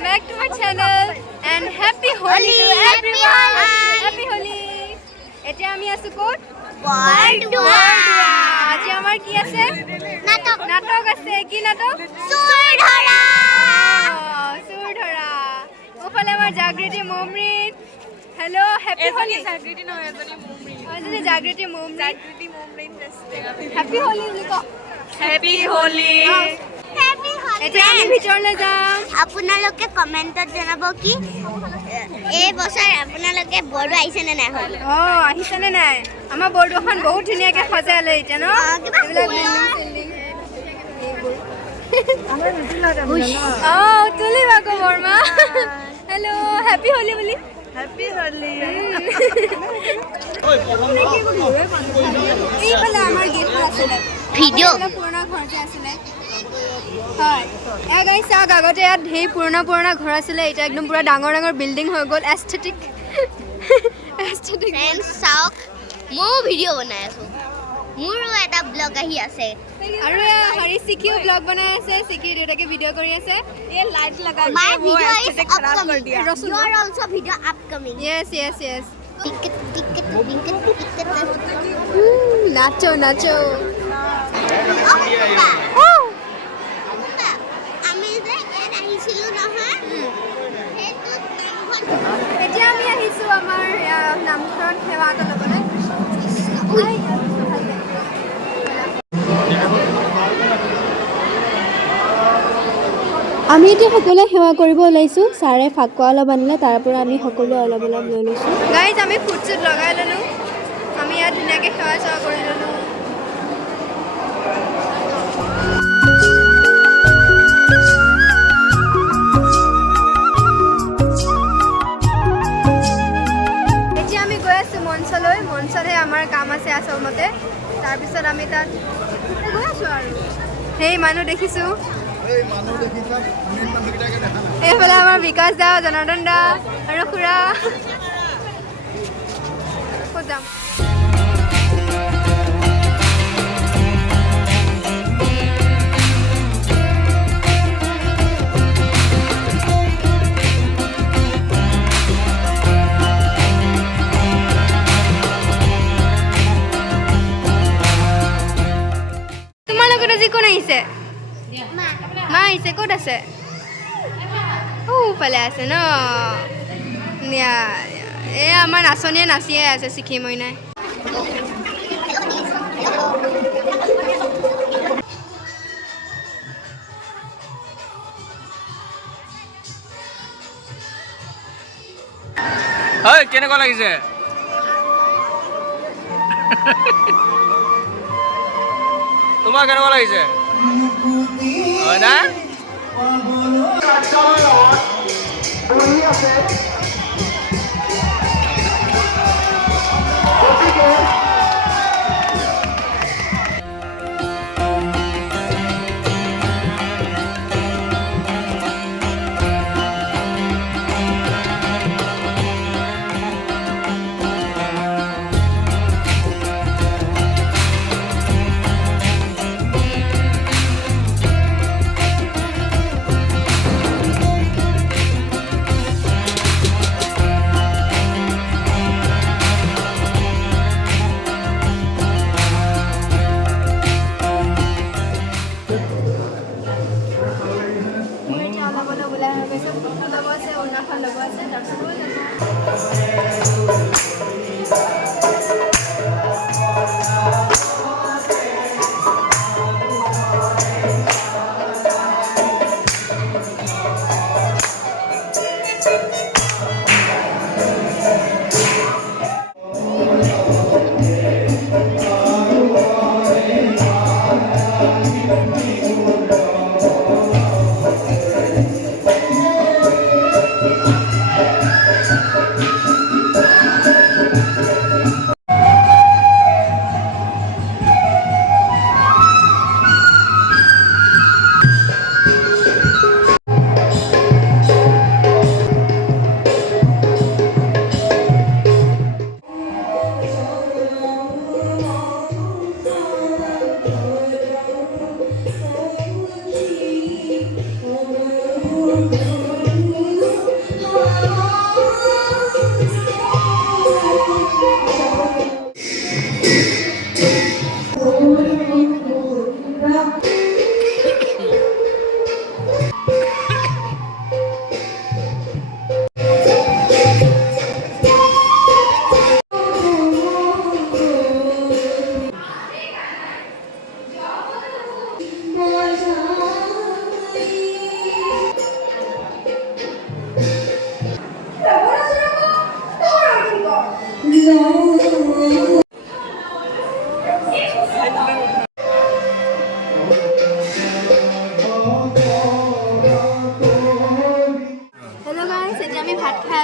back to my channel and happy Holi to everyone. Happy Holi. Etia ami asu kot? Bordua. Aji amar ki ase? Natok. Natok ase. Ki natok? Surdhara. Surdhara. Ofale amar Jagriti Momrit. Hello, happy Holi. Jagriti no ezoni Momrit. Ajini Jagriti Momrit. Jagriti Momrit Happy Holi liko. Happy Holi. Happy Holi. Etia ami bitorle jam. আপোনালোকে কমেন্টত জনাব কি এই বছৰ আপোনালোকে বড়ো আইছে নে নাই হল আহিছে নে নাই আমাৰ বৰদোৱাখন বহুত ধুনীয়াকে সজালে এতিয়া ন এইবিলাক বিল্ডিং তুলি বাকো বৰ্মা হেল্ল' হেপী হলি বুলি Happy Holi. এইফালে আমাৰ গেটখন আছিলে ভিডিঅ' পুৰণা ঘৰ যে আছিলে হয় এয়া গাইছ চাওক আগতে ইয়াত ধেৰ পুৰণা ঘৰ আছিলে এতিয়া একদম পুৰা ডাঙৰ বিল্ডিং হৈ গ'ল এস্থেটিক ফ্ৰেণ্ডছ চাওক ময়ো ভিডিঅ' বনাই আছোঁ মোৰো এটা ব্লগ আহি আছে আৰু হৰি চিকিও ব্লগ বনাই আছে চিকি দেউতাকে ভিডিঅ' কৰি আছে ये लाइट लगा My के वो video is aesthetic खराब कर upcoming. दिया. You are also video upcoming. yes Ticket. নাচো আমি যে ইয়াত আহিছিলোঁ নহয় সেইটোত নামঘৰ এতিয়া আমি আহিছোঁ আমাৰ নামঘৰত সেৱা ল'বলৈ আমি এতিয়া সকলোৱে সেৱা কৰিব ওলাইছোঁ ছাৰে ফাকুৱা অলপ আনিলে তাৰ পৰা আমি সকলোৱে অলপ লৈ লৈছোঁ গাইজ আমি ফুট চুট লগাই ল'লোঁ আমি ইয়াত ধুনীয়াকৈ সেৱা চেৱা কৰি ল'লোঁ এতিয়া আমি গৈ আছোঁ মঞ্চতহে আমাৰ কাম আছে আচলমতে তাৰপিছত আমি তাত গৈ আছোঁ আৰু সেই মানুহ দেখিছোঁ এইফালে আমাৰ বিকাশ দা জনাৰ্দন দা আৰু খুৰা ক'ত যাম তোমাৰ লগত আজি কোন আহিছে মা আহিছে ক'ত আছে ফালে আছে ন এই আমাৰ নাচনীয়ে নাচিয়ে আছে চিখি মইনাই হয় কেনেকুৱা লাগিছে তোমাৰ কেনেকুৱা লাগিছে হয় না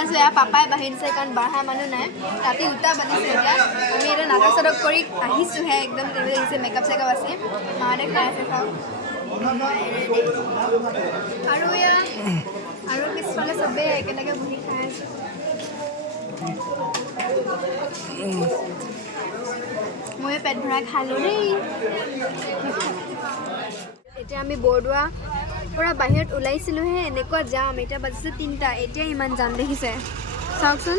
আছোঁ এয়া পাপাই বাঢ়ি দিছে কাৰণ বাঢ়া মানুহ নাই ৰাতি উল্টা বান্ধিছে এতিয়া আমি এতিয়া নাটক চাটক কৰি আহিছোঁহে একদম তেনেকৈ লাগিছে মেকআপ চেকআপ আছে মাহঁতে খাই আছে চাওক আৰু এয়া আৰু পিছফালে চবেই একেলগে বহি খাই আছোঁ মই পেট ভৰাই খালোঁ দেই এতিয়া আমি বৰদোৱা পৰা বাহিৰত ওলাইছিলোঁহে এনেকুৱা যাম এতিয়া বাজিছে 3টা এতিয়া ইমান যাম দেখিছে চাওকচোন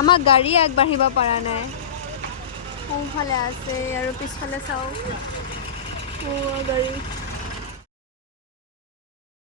আমাৰ গাড়ী আগবাঢ়িব পৰা নাই সোঁফালে আছে আৰু পিছফালে চাওক গাড়ী